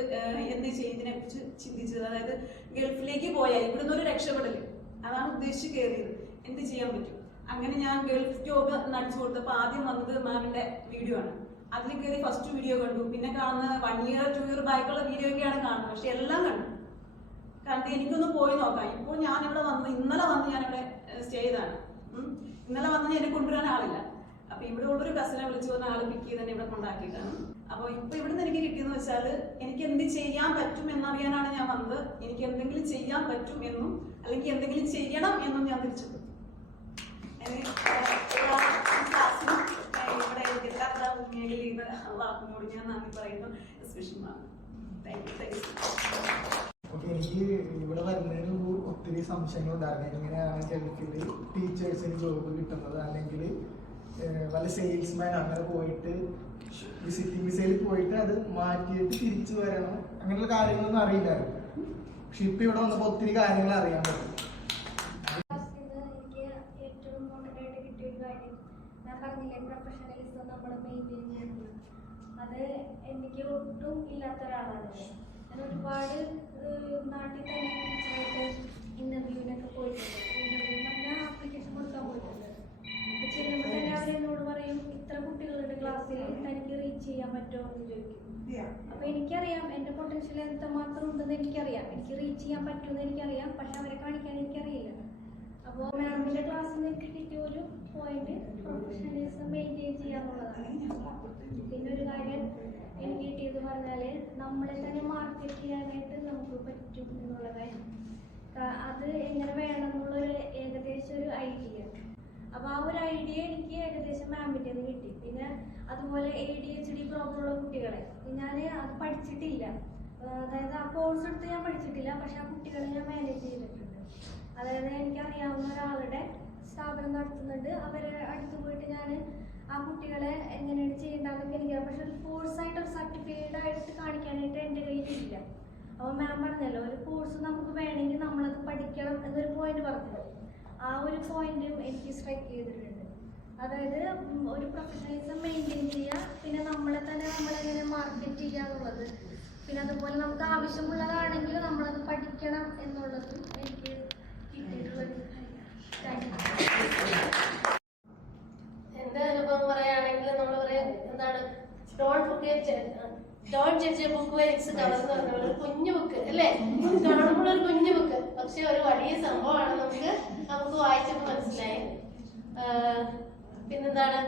എന്ത് ചെയ്തതിനെ കുറിച്ച് ചിന്തിച്ചത്. അതായത് ഗൾഫിലേക്ക് പോയാൽ ഇവിടുന്ന് ഒരു രക്ഷപ്പെടൽ. അതാണ് ഉദ്ദേശിച്ച് കയറിയത് എന്ത് ചെയ്യാൻ പറ്റും? അങ്ങനെ ഞാൻ ഗൾഫ് ജോബ് നടിച്ചു കൊടുത്തപ്പോൾ ആദ്യം വന്നത് മാമിന്റെ വീഡിയോ ആണ്. അതിൽ കയറി ഫസ്റ്റ് വീഡിയോ കണ്ടു. പിന്നെ കാണുന്ന വൺ ഇയർ ടു ഇയർ ബാക്കുള്ള വീഡിയോ ഒക്കെയാണ് കാണുന്നത്. പക്ഷെ എല്ലാം കണ്ടു. കാരണം എനിക്കൊന്ന് പോയി നോക്കാം. ഇപ്പോൾ ഇവിടെ വന്ന് ഇന്നലെ വന്ന് ഞാനിവിടെ സ്റ്റേ ചെയ്താണ്. ഇന്നലെ വന്ന് എന്നെ കൊണ്ടുവരാൻ ആളില്ല. അപ്പൊ ഇവിടെ ഉള്ളൊരു കസിനെ വിളിച്ചു പറഞ്ഞ ആൾ പിക്ക് ചെയ്ത് തന്നെ ഇവിടെ കൊണ്ടാക്കിയിട്ടാണ്. അപ്പൊ ഇപ്പൊ ഇവിടുന്ന് എനിക്ക് കിട്ടിയെന്ന് വെച്ചാൽ എനിക്ക് എന്ത് ചെയ്യാൻ പറ്റും എന്നറിയാനാണ് ഞാൻ വന്നത്. എനിക്ക് എന്തെങ്കിലും ചെയ്യാൻ പറ്റും എന്നും അല്ലെങ്കിൽ എന്തെങ്കിലും ചെയ്യണം എന്നും ഞാൻ തിരിച്ചു ഒത്തിരി സംശയങ്ങൾ ഉണ്ടായിരുന്നു ഇവിടെ ഇവിടെ എങ്ങനെയാണ് ഗൾഫിൽ ടീച്ചേഴ്സിന് ജോബ് കിട്ടുന്നത്? അല്ലെങ്കിൽ വല്ല സെയിൽസ്മാൻ അങ്ങനെ പോയിട്ട് വിസിറ്റിംഗ് വിസയിൽ പോയിട്ട് അത് മാറ്റിയിട്ട് തിരിച്ചു വരണം. അങ്ങനെയുള്ള കാര്യങ്ങളൊന്നും അറിയില്ലായിരുന്നു. പക്ഷെ ഇപ്പൊ ഇവിടെ വന്നപ്പോൾ ഒത്തിരി കാര്യങ്ങൾ അറിയാൻ പറ്റും. ഞാൻ അത് എനിക്ക് ഒട്ടും ഇല്ലാത്ത ഒരാളാണ് ഞാൻ. ഒരുപാട് നാട്ടിൽ തന്നെ ഇന്റർവ്യൂവിനൊക്കെ പോയിട്ടുണ്ട്. ഇന്റർവ്യൂവിന് പറഞ്ഞാൽ ആപ്ലിക്കേഷൻ കൊടുക്കാൻ പോയിട്ടുണ്ട്. ചെല്ലുമ്പോൾ തന്നെ അവരെന്നോട് പറയും ഇത്ര കുട്ടികളുടെ ക്ലാസ്സിൽ തനിക്ക് റീച്ച് ചെയ്യാൻ പറ്റുമോ? എന്ന് ചോദിക്കും. അപ്പൊ എനിക്കറിയാം എന്റെ പൊട്ടൻഷ്യൽ എത്രമാത്രം ഉണ്ടെന്ന് എനിക്കറിയാം. എനിക്ക് റീച്ച് ചെയ്യാൻ പറ്റുമെന്ന് എനിക്കറിയാം പക്ഷെ അവരെ കാണിക്കാൻ എനിക്കറിയില്ല. അപ്പോൾ മാമിന്റെ ക്ലാസ്സിൽ നിന്ന് എനിക്ക് കിട്ടിയ ഒരു പോയിന്റ് പ്രൊഫഷണലിസം മെയിന്റെയിൻ ചെയ്യാന്നുള്ളതാണ്. പിന്നെ ഒരു കാര്യം എനിക്ക് കിട്ടിയത് പറഞ്ഞാൽ നമ്മളെ തന്നെ മാർക്കറ്റ് ചെയ്യാനായിട്ട് നമുക്ക് പറ്റും എന്നുള്ളതാണ്. കാ- അത് എങ്ങനെ വേണം എന്നുള്ളൊരു ഏകദേശം ഒരു ഐഡിയ അപ്പോൾ ആ ഒരു ഐഡിയ എനിക്ക് ഏകദേശം മാമിന്റെ നിന്ന് കിട്ടി. പിന്നെ അതുപോലെ A D H D problem ഉള്ള കുട്ടികളെ. ഞാൻ അത് പഠിച്ചിട്ടില്ല. അതായത് ആ കോഴ്സ് എടുത്ത് ഞാൻ പഠിച്ചിട്ടില്ല. പക്ഷെ ആ കുട്ടികളെ ഞാൻ മാനേജ് ചെയ്തിട്ടുണ്ട്. അതായത് എനിക്കറിയാവുന്ന ഒരാളുടെ സ്ഥാപനം നടത്തുന്നുണ്ട്. അവരെ അടുത്ത് പോയിട്ട് ഞാൻ ആ കുട്ടികളെ എങ്ങനെയാണ് ചെയ്യേണ്ടതെന്നൊക്കെ എനിക്കറിയാം പക്ഷെ ഒരു കോഴ്സായിട്ട് ഒരു സർട്ടിഫിക്കറ്റ് ആയിട്ട് കാണിക്കാനായിട്ട് എന്റെ കയ്യിലില്ല. അപ്പോൾ മാം പറഞ്ഞല്ലോ ഒരു കോഴ്സ് നമുക്ക് വേണമെങ്കിൽ നമ്മളത് പഠിക്കണം എന്നൊരു പോയിന്റ് പറഞ്ഞു ആ ഒരു പോയിന്റും എനിക്ക് സ്ട്രൈക്ക് ചെയ്തിട്ടുണ്ട്. അതായത് ഒരു പ്രൊഫഷണലിസം മെയിന്റെയിൻ ചെയ്യുക പിന്നെ നമ്മളെ തന്നെ നമ്മളെങ്ങനെ മാർക്കറ്റ് ചെയ്യുക എന്നുള്ളത്. പിന്നെ അതുപോലെ നമുക്ക് ആവശ്യമുള്ളതാണെങ്കിൽ നമ്മളത് പഠിക്കണം എന്നുള്ളതും എനിക്ക് എന്റെ അനുഭവം പറയുകയാണെങ്കിൽ നമ്മൾ പറയാം എന്താണ് ഡോണ്ട് കുഞ്ഞു ബുക്ക് അല്ലേ? കാണുമ്പോൾ ഒരു കുഞ്ഞു ബുക്ക് പക്ഷെ ഒരു വലിയ സംഭവമാണ് നമുക്ക് നമുക്ക് വായിച്ചപ്പോൾ മനസ്സിലായി. പിന്നെന്താണ്?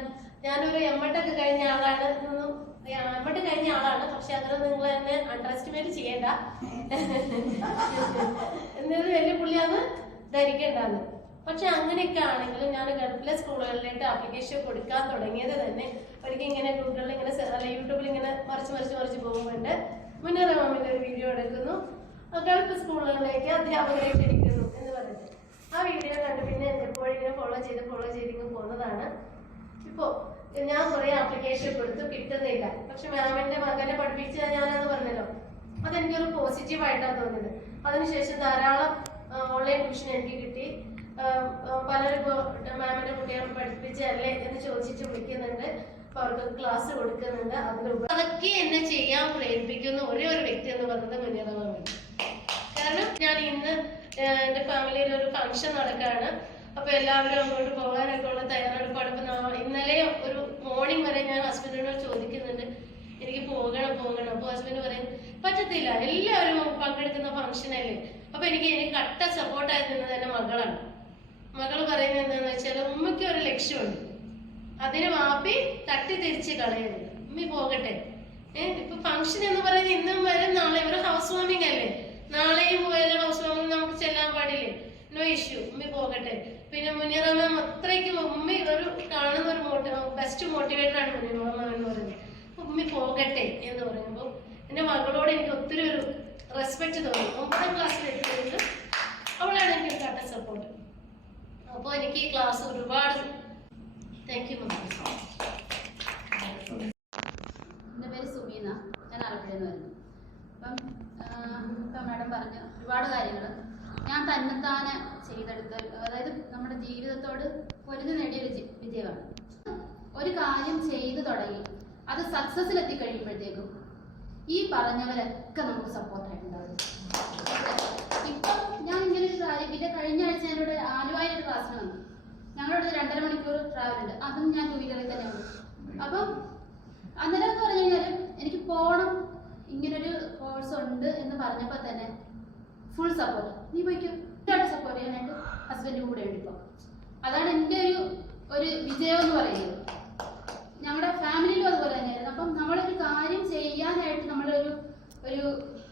ഞാനൊരു എമ്മട്ടൊക്കെ കഴിഞ്ഞ ആളാണ്. എം എമ്മട്ട് കഴിഞ്ഞ ആളാണ്. പക്ഷെ അങ്ങനെ നിങ്ങൾ എന്നെ അണ്ടർ എസ്റ്റിമേറ്റ് ചെയ്യണ്ട. എന്നൊരു വലിയ പുള്ളിയാന്ന് ധരിക്കേണ്ടത് പക്ഷെ അങ്ങനെയൊക്കെ ആണെങ്കിലും ഞാൻ ഗൾഫിലെ സ്കൂളുകളിലേക്ക് ആപ്ലിക്കേഷൻ കൊടുക്കാൻ തുടങ്ങിയത് തന്നെ ഒരിക്കൽ ഇങ്ങനെ ഗൂഗിളിൽ ഇങ്ങനെ അല്ലെ യൂട്യൂബിൽ ഇങ്ങനെ മറിച്ച് മറിച്ച് മറിച്ച് പോകുമ്പോണ്ട് മുന്നേറ ഒരു വീഡിയോ എടുക്കുന്നു. ഗൾഫ് സ്കൂളുകളിലേക്ക് അധ്യാപകരെ ക്ഷണിക്കുന്നു ആ വീഡിയോ കണ്ട് പിന്നെ എപ്പോഴിങ്ങനെ ഫോളോ ചെയ്ത് ഫോളോ ചെയ്തിങ്ങനെ പോകുന്നതാണ്. ഇപ്പോൾ ഞാൻ കുറേ ആപ്ലിക്കേഷൻ കൊടുത്തു കിട്ടുന്നില്ല. പക്ഷെ മാമിന്റെ മകനെ പഠിപ്പിച്ച ഞാനാന്ന് പറഞ്ഞല്ലോ. അതെനിക്കൊരു പോസിറ്റീവ് ആയിട്ടാണ് തോന്നിയത് അതിനുശേഷം ധാരാളം ഓൺലൈൻ ട്യൂഷൻ എനിക്ക് കിട്ടി. പലരും ഇപ്പോൾ മാമിന്റെ കുട്ടികളെ പഠിപ്പിച്ചല്ലേ എന്ന് ചോദിച്ചിട്ട് വിളിക്കുന്നുണ്ട്. അവർക്ക് ക്ലാസ് കൊടുക്കുന്നുണ്ട്. അതിലുപരി അതൊക്കെ എന്നെ ചെയ്യാൻ പ്രേരിപ്പിക്കുന്ന ഒരേ ഒരു വ്യക്തി എന്ന് പറയുന്നത് മാമിയാണ് കാരണം ഞാൻ ഇന്ന് എന്റെ ഫാമിലിയിൽ ഒരു ഫംഗ്ഷൻ നടക്കാണ്. അപ്പൊ എല്ലാവരും അങ്ങോട്ട് പോകാനൊക്കെ ഉള്ള തയ്യാറെടുപ്പാണ്. അപ്പൊ ഇന്നലെ ഒരു മോർണിംഗ് വരെ ഞാൻ ഹസ്ബൻഡിനോട് ചോദിക്കുന്നുണ്ട് എനിക്ക് പോകണം പോകണം. അപ്പൊ ഹസ്ബൻഡ് പറയും പറ്റത്തില്ല. എല്ലാവരും പങ്കെടുക്കുന്ന ഫംഗ്ഷൻ അല്ലേ? അപ്പൊ എനിക്ക് എനിക്ക് കട്ട സപ്പോർട്ടായി നിന്നത് എന്റെ മകളാണ്. മകൾ പറയുന്നത് എന്താണെന്ന് വെച്ചാൽ ഉമ്മയ്ക്ക് ഒരു ലക്ഷ്യമുണ്ട്. അതിന് മാപ്പി തട്ടി തിരിച്ച് കളയരുത്. ഉമ്മി പോകട്ടെ. ഏഹ് ഇപ്പൊ ഫംഗ്ഷൻ എന്ന് പറയുന്നത് ഇന്നും വരെ നാളെ ഒരു ഹൗസ് വാമിംഗ് അല്ലേ? പോയാലും ഹൗസ് വാമിംഗ് നമുക്ക് ചെല്ലാൻ പാടില്ലേ? നോ ഇഷ്യൂ ഉമ്മി പോകട്ടെ. പിന്നെ മുനിയറ മാം അത്രയ്ക്ക് ഉമ്മി ഒരു കാണുന്ന ഒരു ബെസ്റ്റ് മോട്ടിവേറ്റർ ആണ് മുനിയറ മാം എന്ന് പറയുന്നത്. ഉമ്മി പോകട്ടെ എന്ന് പറയുമ്പോൾ എന്റെ മകളോട് എനിക്ക് ഒത്തിരി ഒരു റെസ്പെക്ട് തോന്നി. ഒമ്പതാം ക്ലാസ്സിൽ എത്തിയത് അവളാണ് എനിക്ക് കട്ട സപ്പോർട്ട് അപ്പോൾ എനിക്ക് ഈ ക്ലാസ് ഒരുപാട് താങ്ക് യു മാം എന്റെ പേര് സുമീന. ഞാൻ ആലപ്പുഴയിൽ ഇപ്പം മാഡം പറഞ്ഞ. ഒരുപാട് കാര്യങ്ങൾ ഞാൻ തന്നെത്താനെ ചെയ്തെടുത്ത അതായത് നമ്മുടെ ജീവിതത്തോട് പൊരുതി നേടിയ ഒരു ജി- വിജയമാണ്. ഒരു കാര്യം ചെയ്തു തുടങ്ങി അത് സക്സസ്സിൽ എത്തിക്കഴിയുമ്പോഴത്തേക്കും ഈ പറഞ്ഞവരൊക്കെ നമുക്ക് സപ്പോർട്ട് സപ്പോർട്ടായിട്ടുണ്ടാവും ഇപ്പം ഞാൻ ഇങ്ങനെ ഒരു കാര്യം പിന്നെ കഴിഞ്ഞ ആഴ്ച ഞാനിവിടെ ആലുവായ ഒരു ക്ലാസ്സിന് വന്നു. ഞങ്ങളുടെ രണ്ടര മണിക്കൂർ ട്രാവൽ ഉണ്ട്. അതും ഞാൻ ടൂ വീലറിൽ തന്നെ വന്നു. അപ്പം അന്നേരം എന്ന് പറഞ്ഞു കഴിഞ്ഞാൽ എനിക്ക് പോകണം ഇങ്ങനൊരു കോഴ്സ് ഉണ്ട് എന്ന് പറഞ്ഞപ്പോൾ തന്നെ ഫുൾ സപ്പോർട്ട് നീ പോയിക്കോ. ഇതായിട്ട് സപ്പോർട്ട് ചെയ്യാനായിട്ട് ഹസ്ബൻഡ് കൂടെ ഉണ്ട് അതാണ് എന്റെ ഒരു ഒരു വിജയം എന്ന് പറയുന്നത്. ഞങ്ങളുടെ ഫാമിലിയിലും അതുപോലെ തന്നെയായിരുന്നു. അപ്പം നമ്മളൊരു കാര്യം ചെയ്യാനായിട്ട് നമ്മളൊരു ഒരു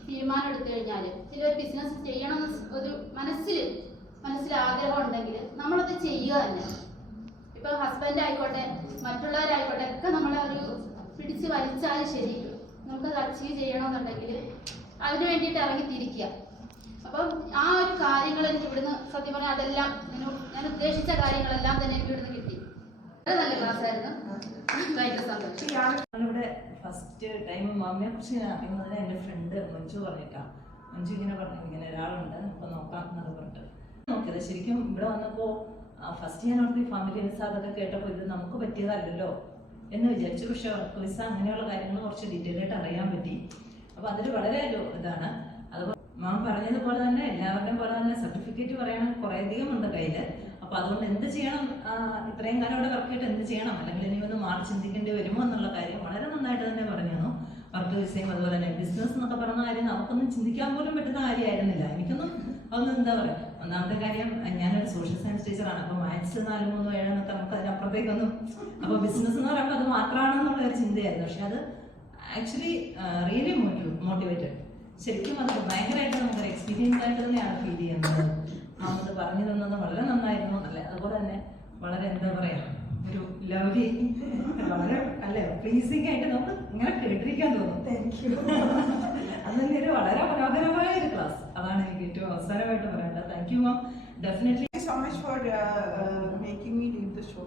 തീരുമാനം എടുത്തു കഴിഞ്ഞാൽ ചിലൊരു ബിസിനസ് ചെയ്യണമെന്ന് ഒരു മനസ്സിൽ മനസ്സിൽ ആഗ്രഹം ഉണ്ടെങ്കിൽ നമ്മളത് ചെയ്യുക തന്നെ. ഇപ്പൊ ഹസ്ബൻഡ് ആയിക്കോട്ടെ മറ്റുള്ളവരായിക്കോട്ടെ ഒക്കെ നമ്മളെ ഒരു പിടിച്ച് വലിച്ചാൽ ശരി നമുക്കത് അച്ചീവ് ചെയ്യണമെന്നുണ്ടെങ്കിൽ അതിനു വേണ്ടിയിട്ട് ഇറങ്ങി തിരിക്കുക. അപ്പം ആ ഒരു കാര്യങ്ങൾ എനിക്ക് ഇവിടുന്ന് സത്യം പറഞ്ഞാൽ അതെല്ലാം ഞാൻ ഉദ്ദേശിച്ച കാര്യങ്ങളെല്ലാം തന്നെ എനിക്ക് ഇവിടുന്ന് കിട്ടി. വളരെ നല്ല ക്ലാസ് ആയിരുന്നു. ഭയങ്കര സന്തോഷം. ഞാനിവിടെ ഫസ്റ്റ് ടൈം മാമിയെ കുറിച്ച് ഞാൻ അറിയുന്നത് എന്റെ ഫ്രണ്ട് മഞ്ജു പറഞ്ഞിട്ടാണ് മഞ്ജു ഇങ്ങനെ പറഞ്ഞു ഇങ്ങനെ ഒരാളുണ്ട് നമുക്ക് നോക്കാം എന്നത് പറഞ്ഞിട്ട്. നോക്കിയത് ശരിക്കും ഇവിടെ വന്നപ്പോൾ ഫസ്റ്റ് ഞാൻ അവിടുത്തെ ഫാമിലി അതൊക്കെ കേട്ടപ്പോൾ ഇത് നമുക്ക് പറ്റിയതല്ലല്ലോ. എന്ന് വിചാരിച്ചു. പക്ഷെ ക്വിസ് അങ്ങനെയുള്ള കാര്യങ്ങൾ കുറച്ച് ഡീറ്റെയിൽ ആയിട്ട് അറിയാൻ പറ്റി. അപ്പോൾ അതിൽ വളരെ ഇതാണ്. അതുപോലെ മാം പറഞ്ഞതുപോലെ തന്നെ എല്ലാവരുടെയും പോലെ തന്നെ സർട്ടിഫിക്കറ്റ് പറയാൻ കുറേയധികം ഉണ്ട് കയ്യിൽ അപ്പോൾ അതുകൊണ്ട് എന്ത് ചെയ്യണം? ഇത്രയും കാലം ഇവിടെ വർക്ക് ചെയ്തിട്ട് എന്ത് ചെയ്യണം? അല്ലെങ്കിൽ ഇനി ഒന്ന് മാറി ചിന്തിക്കേണ്ടി വരുമോ എന്നുള്ള കാര്യം വളരെ നന്നായിട്ട് തന്നെ പറഞ്ഞു വർക്ക് വിസയും അതുപോലെ തന്നെ ബിസിനസ് എന്നൊക്കെ പറഞ്ഞ കാര്യം നമുക്കൊന്നും ചിന്തിക്കാൻ പോലും പറ്റുന്ന കാര്യമായിരുന്നില്ല. എനിക്കൊന്നും അതൊന്നും എന്താ പറയുക ഒന്നാമത്തെ കാര്യം ഞാനൊരു സോഷ്യൽ സയൻസ് ടീച്ചറാണ് അപ്പോൾ മാത്സ് നാല് മൂന്ന് ഏഴെന്നൊക്കെ നമുക്ക് അതിനപ്പുറത്തേക്കൊന്നും അപ്പോൾ ബിസിനസ് എന്ന് പറയുമ്പോൾ അത് മാത്രമാണെന്നുള്ള ഒരു ചിന്തയായിരുന്നു. പക്ഷെ അത് ആക്ച്വലി റിയലി മോട്ടിവേറ്റഡ് ശരിക്കും അത് ഭയങ്കരമായിട്ട് നമുക്കൊരു എക്സ്പീരിയൻസ് ആയിട്ട് തന്നെയാണ് ഫീൽ ചെയ്യുന്നത്. അത് പറഞ്ഞു തന്നത് വളരെ നന്നായിരുന്നു. അല്ലേ അതുപോലെ തന്നെ വളരെ എന്താ പറയാ ഒരു ലവ്ലി വളരെ അല്ലേ പ്ലീസിങ് ആയിട്ട് നമുക്ക് ഇങ്ങനെ കേട്ടിരിക്കാൻ തോന്നും. യു അതിന്റെ ഒരു വളരെ മനോഹരമായ ഒരു ക്ലാസ് അതാണ് എനിക്ക് ഏറ്റവും അവസാനമായിട്ട് പറയേണ്ടത് thank you ma'am definitely Thank you so much for uh, uh, making me leave the show.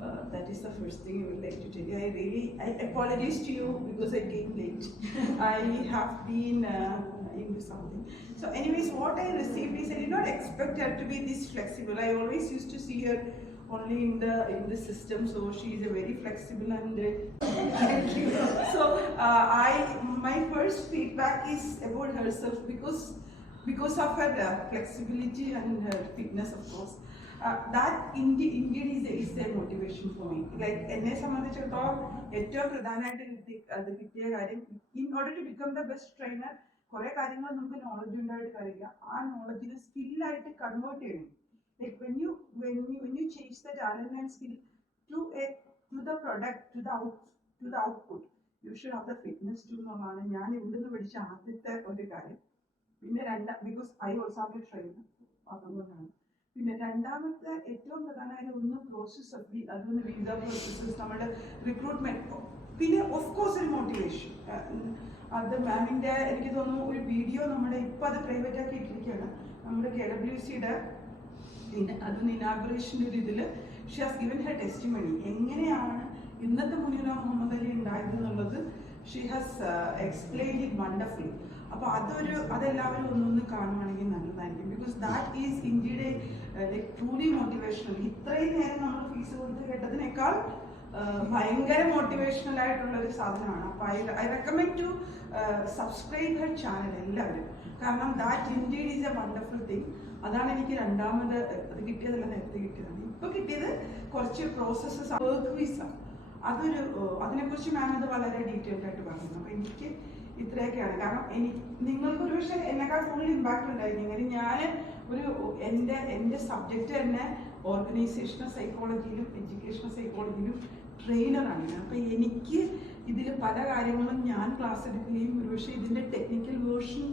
Uh, that is the first thing I would like to tell you. I really, I apologize to you because I came late. I have been uh, into something. So, anyways, what I received is I did not expect her to be this flexible. I always used to see her only in the in the system. So she is a very flexible and uh, thank you. So uh, I my first feedback is about herself because because of her uh, flexibility and her fitness, of course. Uh, that indeed, indeed is, a, is a motivation for me. Like കിട്ടി അത് കിട്ടിയ കാര്യം in order to become the best trainer കുറെ കാര്യങ്ങൾ നമുക്ക് knowledge ഉണ്ടായിട്ട് കാര്യമില്ല ആ നോളജിനെ സ്കില്ലായിട്ട് കൺവേർട്ട് ചെയ്യണം like when you when you when you change that RNN skill to a to the product to the out to the output, you should have the fitness to എന്നുള്ളതാണ് ഞാൻ ഇവിടുന്ന് പഠിച്ച ആദ്യത്തെ ഒരു കാര്യം. പിന്നെ രണ്ടാം because I also have a trainer അതുകൊണ്ടാണ്. പിന്നെ രണ്ടാമത്തെ ഏറ്റവും പ്രധാനമായ ഒന്ന് പ്രോസസ് അതൊന്ന് വിവിധ പ്രോസസ്സസ് നമ്മുടെ റിക്രൂട്ട്മെന്റ് പിന്നെ ഓഫ് കോഴ്സ് ഒരു മോട്ടിവേഷൻ അത് മാമിന്റെ എനിക്ക് തോന്നുന്നു ഒരു വീഡിയോ നമ്മുടെ ഇപ്പം അത് പ്രൈവറ്റ് ആക്കി ഇട്ടിരിക്കുകയാണ്. നമ്മുടെ കെ ഡബ്ല്യു സിയുടെ അതൊന്ന് ഇനാഗുറേഷന്റെ ഒരു ഇതിൽ she has given her testimony എങ്ങനെയാണ് ഇന്നത്തെ മുനീറ മുഹമ്മദ് അലി ഉണ്ടായത് എന്നുള്ളത് she has explain it wonderfully അപ്പോൾ അതൊരു അതെല്ലാവരും ഒന്നൊന്ന് കാണുവാണെങ്കിൽ നല്ലതായിരിക്കും. ബിക്കോസ് ദാറ്റ് ഈസ് ഇന്ത്യയുടെ ട്രൂലി മോട്ടിവേഷണൽ ഇത്രയും നേരം നമ്മൾ ഫീസ് കൊടുത്ത് കേട്ടതിനേക്കാൾ uh, ഭയങ്കര മോട്ടിവേഷണൽ ആയിട്ടുള്ള ഒരു സാധനമാണ്. അപ്പോൾ I I recommend to subscribe her channel എല്ലാവരും. കാരണം that indeed is a wonderful thing അതാണ് എനിക്ക് രണ്ടാമത് അത് കിട്ടിയതല്ല നേരത്തെ കിട്ടിയതാണ്. ഇപ്പൊ കിട്ടിയത് കുറച്ച് പ്രോസസ്സസ് വർക്ക് വിസ അതൊരു അതിനെക്കുറിച്ച് മാം അത് വളരെ ഡീറ്റെയിൽഡ് ആയിട്ട് പറഞ്ഞു അപ്പൊ എനിക്ക് ഇത്രയൊക്കെയാണ്. കാരണം എനിക്ക് നിങ്ങൾക്ക് ഒരു പക്ഷേ എന്നെക്കാൾ കൂടുതൽ ഇമ്പാക്ട് ഉണ്ടായിരുന്നു കാര്യം ഞാൻ ഒരു എന്റെ എന്റെ സബ്ജക്റ്റ് തന്നെ ഓർഗനൈസേഷണൽ സൈക്കോളജിയിലും എഡ്യൂക്കേഷണൽ സൈക്കോളജിയിലും ട്രെയിനറാണ് അപ്പം എനിക്ക് ഇതിൽ പല കാര്യങ്ങളും ഞാൻ ക്ലാസ് എടുക്കുകയും ഒരുപക്ഷെ ഇതിന്റെ ടെക്നിക്കൽ വേർഷൻ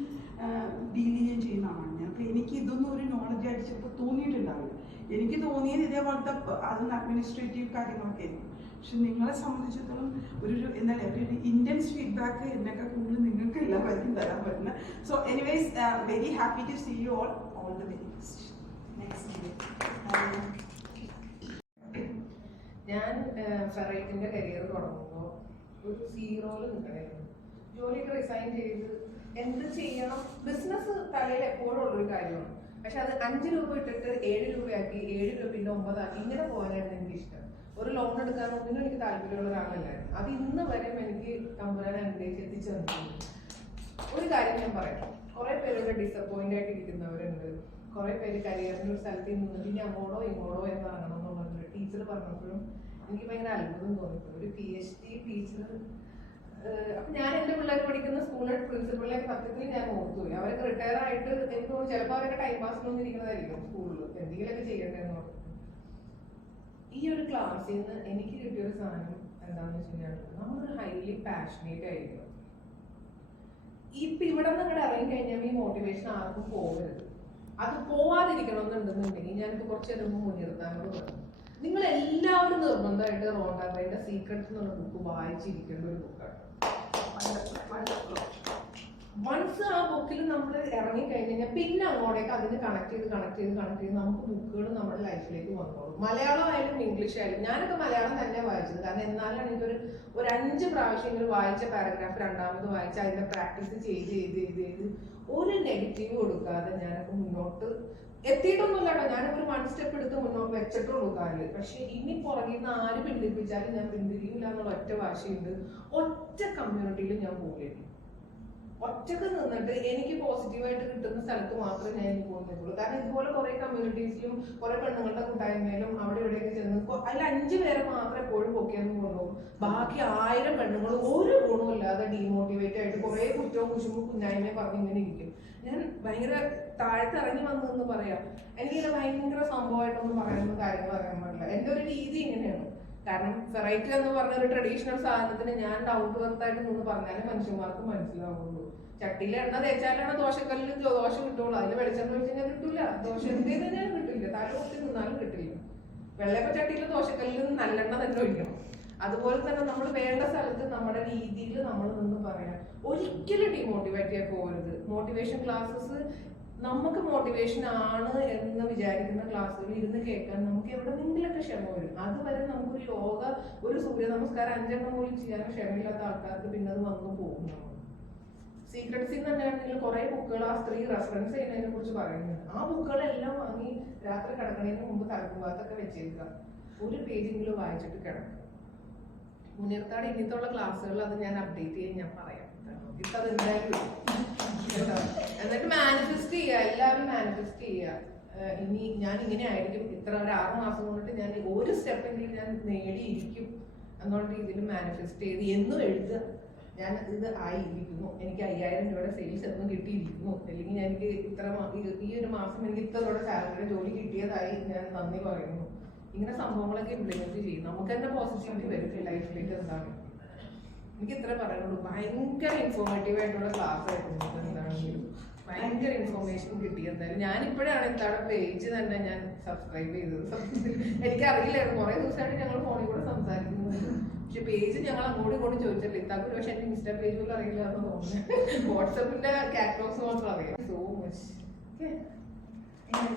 ഡീൽ ചെയ്യുകയും ചെയ്യുന്ന ആളാണ്. ഞാൻ അപ്പം എനിക്ക് ഇതൊന്നും ഒരു നോളജ് ആയിട്ട് ചിലപ്പോൾ തോന്നിയിട്ടുണ്ടാവില്ല. എനിക്ക് തോന്നിയത് ഇതേപോലത്തെ അതൊന്ന് അഡ്മിനിസ്ട്രേറ്റീവ് കാര്യങ്ങളൊക്കെ പക്ഷെ നിങ്ങളെ സംബന്ധിച്ചിടത്തോളം ഒരു എന്താ പറയുക ഒരു ഫീഡ്ബാക്ക് എന്നൊക്കെ കൂടുതൽ നിങ്ങൾക്ക് എല്ലാവർക്കും തരാൻ പറ്റുന്ന. So anyways very happy to see you all all the very best ഞാൻ ഫെറൈറ്റിന്റെ കരിയർ തുടങ്ങുമ്പോൾ ഒരു സീറോയിൽ നിൽക്കണമായിരുന്നു ജോലിയൊക്കെ റിസൈൻ ചെയ്ത് എന്ത് ചെയ്യണം? ബിസിനസ് തലയിൽ എപ്പോഴും ഉള്ളൊരു കാര്യമാണ്. പക്ഷെ അത് അഞ്ച് രൂപ ഇട്ടിട്ട് ഏഴ് രൂപയാക്കി ഏഴ് രൂപ പിന്നെ ഒമ്പതാക്കി ഇങ്ങനെ പോകാനായിരുന്നു എനിക്ക് ഇഷ്ടം ഒരു ലോൺ എടുക്കാൻ ഒന്നിനും എനിക്ക് താല്പര്യമുള്ള ഒരാളല്ലായിരുന്നു. അത് ഇന്ന് വരെ എനിക്ക് തമ്പുരാൻ അനുഗ്രഹിച്ച് എത്തിച്ചു തന്നിട്ടുണ്ട് ഒരു കാര്യം ഞാൻ പറയാം. കുറെ പേരുടെ ഡിസപ്പോയിന്റ് ആയിട്ട് ഇരിക്കുന്നവരുണ്ട് കുറെ പേര് കരിയറിന്റെ ഒരു സ്ഥലത്ത് നിന്നിട്ട് ഇനി അങ്ങോട്ടോ ഇങ്ങോട്ടോ എന്ന് ഇറങ്ങണം എന്നുള്ളത് ടീച്ചർ പറഞ്ഞപ്പോഴും എനിക്ക് ഭയങ്കര അത്ഭുതം തോന്നിപ്പോയി. ഒരു പി എച്ച് ഡി ടീച്ചർ അപ്പൊ ഞാൻ എന്റെ പിള്ളേർ പഠിക്കുന്ന സ്കൂളിലെ പ്രിൻസിപ്പളിലെ സത്യത്തിൽ ഞാൻ ഓർത്തുപോയി. അവരൊക്കെ റിട്ടയർ ആയിട്ട് എനിക്ക് തോന്നുന്നു ചിലപ്പോൾ അവരൊക്കെ ടൈം പാസ് ഇരിക്കുന്നതായിരിക്കും സ്കൂളിൽ എന്തെങ്കിലുമൊക്കെ ചെയ്യണ്ടേന്ന് പറഞ്ഞു ഈ ഒരു ക്ലാസ്സിൽ നിന്ന് എനിക്ക് കിട്ടിയ ഒരു സാധനം എന്താണെന്ന് വെച്ച് നമ്മളൊരു ഹൈലി പാഷനേറ്റ് ആയിരിക്കണം. ഇപ്പൊ ഇവിടെ നിന്ന് അങ്ങോട്ട് ഇറങ്ങി കഴിഞ്ഞാൽ ഈ മോട്ടിവേഷൻ ആർക്കും പോകരുത്. അത് പോവാതിരിക്കണം എന്നുണ്ടെന്നുണ്ടെങ്കിൽ ഞാനിപ്പോ കുറച്ച് നേരം മുൻനിർത്താനോട് പറഞ്ഞു. നിങ്ങൾ എല്ലാവരും നിർബന്ധമായിട്ട് റോണ്ടാബൈന്റെ സീക്രട്സ് എന്നുള്ള ബുക്ക് വായിച്ചിരിക്കേണ്ട ഒരു ബുക്കാണ് വൺസ് ആ ബുക്കിൽ നമ്മൾ ഇറങ്ങി കഴിഞ്ഞ് കഴിഞ്ഞാൽ പിന്നെ അങ്ങോട്ടേക്ക് അതിന് കണക്ട് ചെയ്ത് കണക്ട് ചെയ്ത് കണക്ട് ചെയ്ത് നമുക്ക് ബുക്കുകൾ നമ്മുടെ ലൈഫിലേക്ക് വന്നോളും. മലയാളം ആയാലും ഇംഗ്ലീഷ് ആയാലും ഞാനൊക്കെ മലയാളം തന്നെ വായിച്ചത്. കാരണം എന്നാലാണ് എനിക്കൊരു ഒരു അഞ്ച് പ്രാവശ്യമെങ്കിലും വായിച്ച പാരഗ്രാഫ് രണ്ടാമത് വായിച്ച് അതിന്റെ പ്രാക്ടീസ് ചെയ്ത് ചെയ്ത് ചെയ്ത് ചെയ്ത് ഒരു നെഗറ്റീവ് കൊടുക്കാതെ ഞാനൊക്കെ മുന്നോട്ട് എത്തിയിട്ടൊന്നുമില്ല കേട്ടോ ഒരു വൺ സ്റ്റെപ്പ് എടുത്ത് മുന്നോട്ട് വെച്ചിട്ടുള്ളൂ കാര്യം പക്ഷെ ഇനി പുറകിൽ നിന്ന് ആര് പിന്തിരിപ്പിച്ചാലും ഞാൻ പിന്തിരിയില്ല എന്നുള്ള ഒറ്റ വാശിയുണ്ട്. ഒറ്റ കമ്മ്യൂണിറ്റിയിൽ ഞാൻ പോകില്ല ഒറ്റയ്ക്ക് നിന്നിട്ട് എനിക്ക് പോസിറ്റീവായിട്ട് കിട്ടുന്ന സ്ഥലത്ത് മാത്രമേ ഞാൻ ഇനി പോകുന്നുള്ളൂ കാരണം ഇതുപോലെ കുറെ കമ്മ്യൂണിറ്റീസിലും കുറെ പെണ്ണുങ്ങളുടെ കൂട്ടായ്മയിലും അവിടെ ഇവിടെയൊക്കെ ചെന്ന് അതിൽ അഞ്ചു പേരെ മാത്രം എപ്പോഴും പൊക്കിയെന്ന് കൊണ്ടുപോകും ബാക്കി ആയിരം പെണ്ണുങ്ങൾ ഒരു ഗുണവും ഇല്ലാതെ ഡീമോട്ടിവേറ്റ് ആയിട്ട് കുറെ കുറ്റവും കുശുമ്പും കുഞ്ഞായ്മയും പറഞ്ഞ് ഇങ്ങനെ ഇരിക്കും. ഞാൻ ഭയങ്കര താഴത്ത് ഇറങ്ങി വന്നു എന്ന് പറയാം. എനിക്കിങ്ങനെ ഭയങ്കര സംഭവമായിട്ടൊന്നും പറയുന്ന കാര്യങ്ങൾ പറയാൻ പാടില്ല. എന്റെ ഒരു രീതി ഇങ്ങനെയാണ്. കാരണം ഫെറൈറ്റി എന്ന് പറഞ്ഞ ഒരു ട്രഡീഷണൽ സാധനത്തിന് ഞാൻ ഡൗൺ ടു എർത്ത് ആയിട്ട് നിന്ന് പറഞ്ഞാലേ മനുഷ്യന്മാർക്ക് മനസ്സിലാവുള്ളൂ. ചട്ടിയിൽ എണ്ണ തേച്ചാലാണ് ദോശക്കല്ലിൽ ദോശ കിട്ടുള്ളൂ. അതിൽ വെളിച്ചെണ്ണ ഒഴിച്ച് കഴിഞ്ഞാൽ കിട്ടൂല. ദോശ എന്ത് കിട്ടില്ല. താഴെ കുത്തി നിന്നാലും കിട്ടില്ല. വെള്ളയപ്പ ചട്ടിയിൽ ദോശക്കല്ലിൽ നല്ലെണ്ണ തന്നെ ഒഴിക്കണം. അതുപോലെ തന്നെ നമ്മൾ വേണ്ട സ്ഥലത്ത് നമ്മുടെ രീതിയിൽ നമ്മൾ നിന്ന് പറയാം. ഒരിക്കലും ഡിമോട്ടിവേറ്റ് ചെയ്യാൻ പോകരുത്. മോട്ടിവേഷൻ ക്ലാസ്സസ് നമുക്ക് മോട്ടിവേഷൻ ആണ് എന്ന് വിചാരിക്കുന്ന ക്ലാസ്സുകൾ ഇരുന്ന് കേൾക്കാൻ നമുക്ക് എവിടെന്നെങ്കിലൊക്കെ ക്ഷമ വരും. അതുവരെ നമുക്കൊരു യോഗ ഒരു സൂര്യ നമസ്കാരം അഞ്ചെണ്ണം പോലും ചെയ്യാൻ ക്ഷമയില്ലാത്ത ആൾക്കാർക്ക് പിന്നെ അത് വന്നു പോകും സീക്രട്സിൽ നിന്ന് തന്നെയാണെങ്കിൽ കുറെ ബുക്കുകൾ ആ സ്ത്രീ റെഫറൻസ് ചെയ്യുന്നതിനെ കുറിച്ച് പറയുന്നുണ്ട്. ആ ബുക്കുകളെല്ലാം വാങ്ങി രാത്രി കിടക്കുന്നതിന് മുമ്പ് തലക്കുവാത്തൊക്കെ വെച്ചേക്കുക. ഒരു പേജെങ്കിലും വായിച്ചിട്ട് കിടക്കുക. മുനീർക്കാട് ഇനിത്തുള്ള ക്ലാസ്സുകൾ അത് ഞാൻ അപ്ഡേറ്റ് ചെയ്യാൻ ഞാൻ പറയാം. ഇപ്പൊ അത് എന്തായാലും. എന്നിട്ട് മാനിഫെസ്റ്റ് ചെയ്യുക എല്ലാവരും മാനിഫെസ്റ്റ് ചെയ്യുക ഇനി ഞാൻ ഇങ്ങനെ ആയിരിക്കും. ഇത്ര ഒരു ആറ് മാസം കൊണ്ടിട്ട് ഞാൻ ഒരു സ്റ്റെപ്പെങ്കിലും ഞാൻ നേടിയിരിക്കും എന്നുള്ള രീതിയിൽ മാനിഫെസ്റ്റ് ചെയ്ത് എന്നും എഴുതുക. ഞാൻ ഇത് ആയിരിക്കുന്നു. എനിക്ക് അയ്യായിരം രൂപയുടെ സെയിൽസ് എന്നും കിട്ടിയിരിക്കുന്നു. അല്ലെങ്കിൽ ഞാൻ എനിക്ക് ഇത്ര ഈ- ഒരു മാസം എനിക്ക് ഇത്ര രൂപയുടെ സാലറിയുടെ ജോലി കിട്ടിയതായി ഞാൻ നന്ദി പറയുന്നു. ഇങ്ങനെ സംഭവങ്ങളൊക്കെ ഇംപ്ലിമെന്റ് ചെയ്യും. നമുക്ക് തന്നെ പോസിറ്റിവിറ്റി വരും ലൈഫിലേക്ക് എന്താണ്? എനിക്ക് ഇത്ര പറയാനുള്ളൂ. ഭയങ്കര ഇൻഫോർമേറ്റീവ് ആയിട്ടുള്ള ക്ലാസ് ആയിരുന്നു. എന്താണെങ്കിലും ഭയങ്കര ഇൻഫോർമേഷൻ കിട്ടി. എന്തായാലും ഞാൻ ഇപ്പോഴാണ് എന്താണ് പേജ് തന്നെ ഞാൻ സബ്സ്ക്രൈബ് ചെയ്തത്. എനിക്ക് അറിയില്ലായിരുന്നു കുറെ ദിവസമായിട്ട് ഞങ്ങൾ ഫോണിൽ കൂടെ സംസാരിക്കുന്നത് പക്ഷെ പേജ് ഞങ്ങൾ അങ്ങോട്ടും ഇങ്ങോട്ടും ചോദിച്ചില്ല ഇത്താക്ക് പക്ഷെ എന്റെ ഇൻസ്റ്റാ പേജ് പോലും അറിയില്ല എന്ന് തോന്നുന്നു. വാട്സപ്പിന്റെ കാറ്റലോഗ്സ് മാത്രം അറിയാം. സോ മച്ച് ഇനി